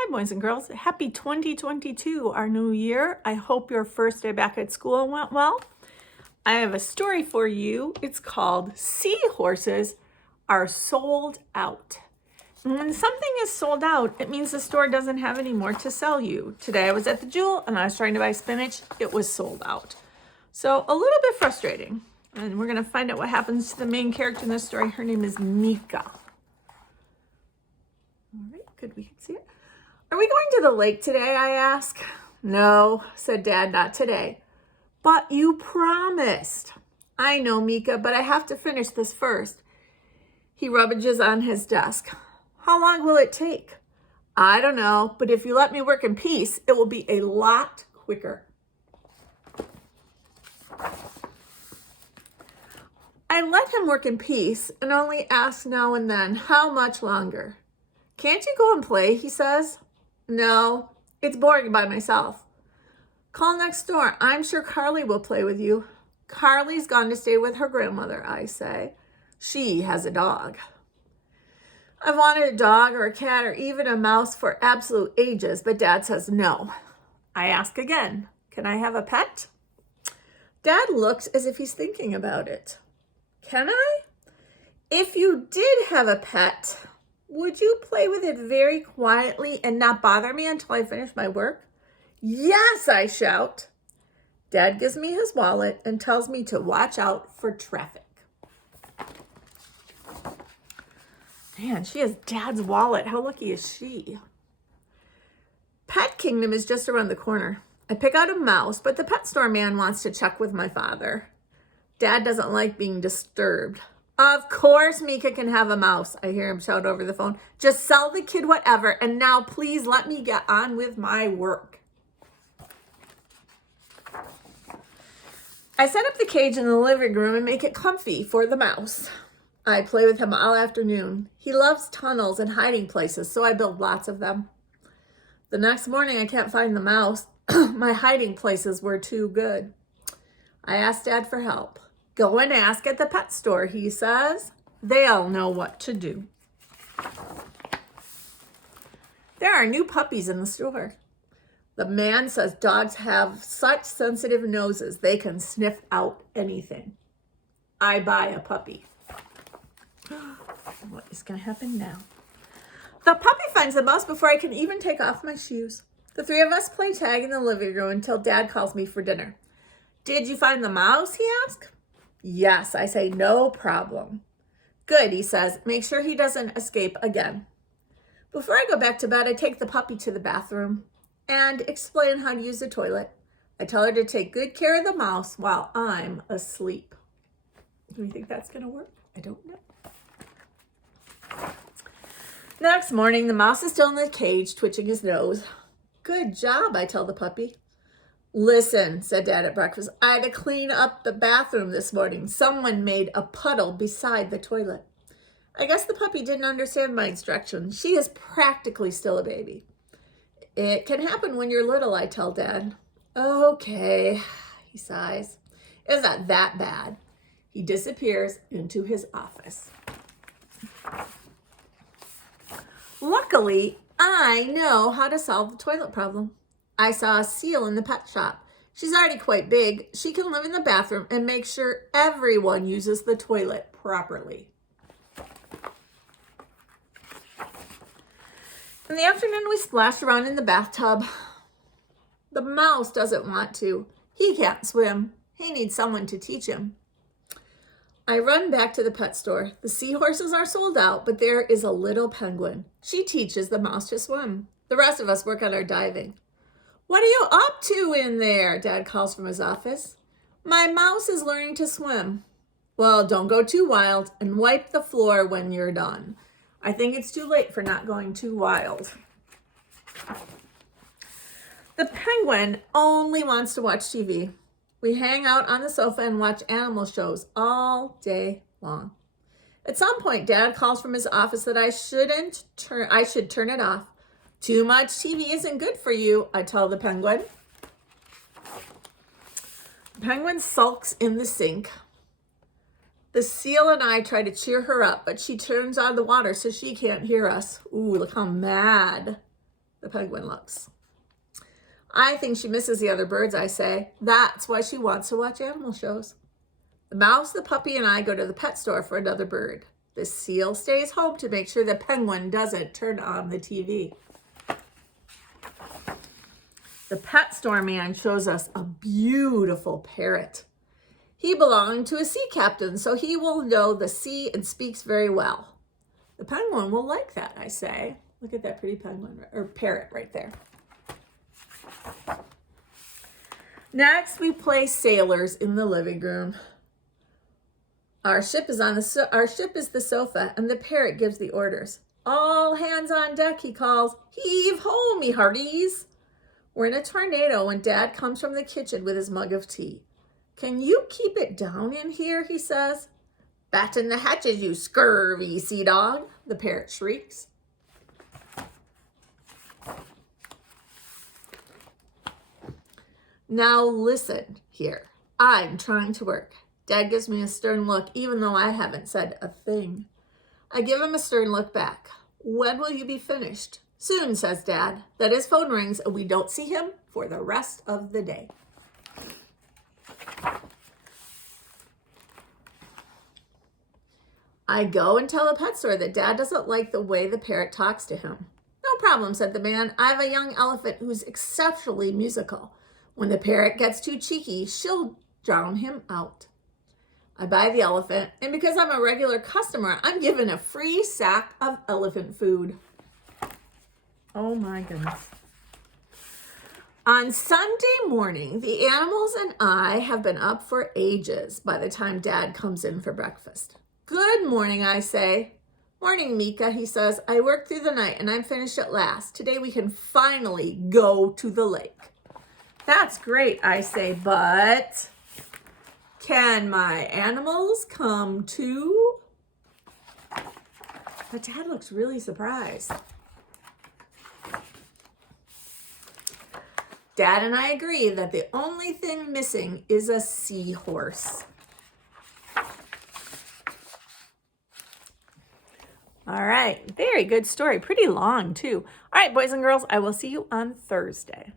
Hi, boys and girls. Happy 2022, our new year. I hope your first day back at school went well. I have a story for you. It's called Seahorses Are Sold Out. And when something is sold out, it means the store doesn't have any more to sell you. Today I was at the Jewel and I was trying to buy spinach. It was sold out. So a little bit frustrating. And we're going to find out what happens to the main character in this story. Her name is Mika. All right, good, we can see it. Are we going to the lake today, I ask. No, said Dad, not today. But you promised. I know, Mika, but I have to finish this first. He rubbages on his desk. How long will it take? I don't know, but if you let me work in peace, it will be a lot quicker. I let him work in peace and only ask now and then, how much longer? Can't you go and play, he says. No, it's boring by myself. Call next door. I'm sure Carly will play with you. Carly's gone to stay with her grandmother, I say. She has a dog. I've wanted a dog or a cat or even a mouse for absolute ages, but Dad says no. I ask again, can I have a pet? Dad looks as if he's thinking about it. Can I? If you did have a pet, would you play with it very quietly and not bother me until I finish my work? Yes, I shout. Dad gives me his wallet and tells me to watch out for traffic. Man, she has Dad's wallet. How lucky is she? Pet Kingdom is just around the corner. I pick out a mouse, but the pet store man wants to check with my father. Dad doesn't like being disturbed. Of course Mika can have a mouse, I hear him shout over the phone. Just sell the kid whatever, and now please let me get on with my work. I set up the cage in the living room and make it comfy for the mouse. I play with him all afternoon. He loves tunnels and hiding places, so I build lots of them. The next morning I can't find the mouse. My hiding places were too good. I asked Dad for help. Go and ask at the pet store, he says. They'll know what to do. There are new puppies in the store. The man says dogs have such sensitive noses, they can sniff out anything. I buy a puppy. What is going to happen now? The puppy finds the mouse before I can even take off my shoes. The three of us play tag in the living room until Dad calls me for dinner. Did you find the mouse, he asks. Yes, I say, no problem. Good, he says. Make sure he doesn't escape again. Before I go back to bed, I take the puppy to the bathroom and explain how to use the toilet. I tell her to take good care of the mouse while I'm asleep. Do you think that's going to work? I don't know. Next morning, the mouse is still in the cage, twitching his nose. Good job, I tell the puppy. Listen, said Dad at breakfast, I had to clean up the bathroom this morning. Someone made a puddle beside the toilet. I guess the puppy didn't understand my instructions. She is practically still a baby. It can happen when you're little, I tell Dad. Okay, he sighs. It's not that bad. He disappears into his office. Luckily, I know how to solve the toilet problem. I saw a seal in the pet shop. She's already quite big. She can live in the bathroom and make sure everyone uses the toilet properly. In the afternoon, we splashed around in the bathtub. The mouse doesn't want to. He can't swim. He needs someone to teach him. I run back to the pet store. The seahorses are sold out, but there is a little penguin. She teaches the mouse to swim. The rest of us work on our diving. What are you up to in there? Dad calls from his office. My mouse is learning to swim. Well, don't go too wild and wipe the floor when you're done. I think it's too late for not going too wild. The penguin only wants to watch TV. We hang out on the sofa and watch animal shows all day long. At some point, Dad calls from his office that I should turn it off. Too much TV isn't good for you, I tell the penguin. The penguin sulks in the sink. The seal and I try to cheer her up, but she turns on the water so she can't hear us. Ooh, look how mad The penguin looks. I think she misses the other birds, I say. That's why she wants to watch animal shows. The mouse, the puppy, and I go to the pet store for another bird. The seal stays home to make sure the penguin doesn't turn on the TV. The pet store man shows us a beautiful parrot. He belonged to a sea captain, so he will know the sea and speaks very well. The penguin will like that, I say. Look at that pretty penguin or parrot right there. Next, we play sailors in the living room. Our ship is the sofa, and the parrot gives the orders. All hands on deck, he calls. Heave ho, me hearties. We're in a tornado when Dad comes from the kitchen with his mug of tea. Can you keep it down in here, he says. Batten the hatches, you scurvy sea dog, the parrot shrieks. Now listen here. I'm trying to work. Dad gives me a stern look, even though I haven't said a thing. I give him a stern look back. When will you be finished? Soon, says Dad. Then his phone rings and we don't see him for the rest of the day. I go and tell the pet store that Dad doesn't like the way the parrot talks to him. No problem, said the man. I have a young elephant who's exceptionally musical. When the parrot gets too cheeky, she'll drown him out. I buy the elephant, and because I'm a regular customer, I'm given a free sack of elephant food. Oh my goodness. On Sunday morning, the animals and I have been up for ages by the time Dad comes in for breakfast. Good morning, I say. Morning, Mika, he says. I worked through the night and I'm finished at last. Today we can finally go to the lake. That's great, I say, but can my animals come too? But Dad looks really surprised. Dad and I agree that the only thing missing is a seahorse. All right, very good story. Pretty long, too. All right, boys and girls, I will see you on Thursday.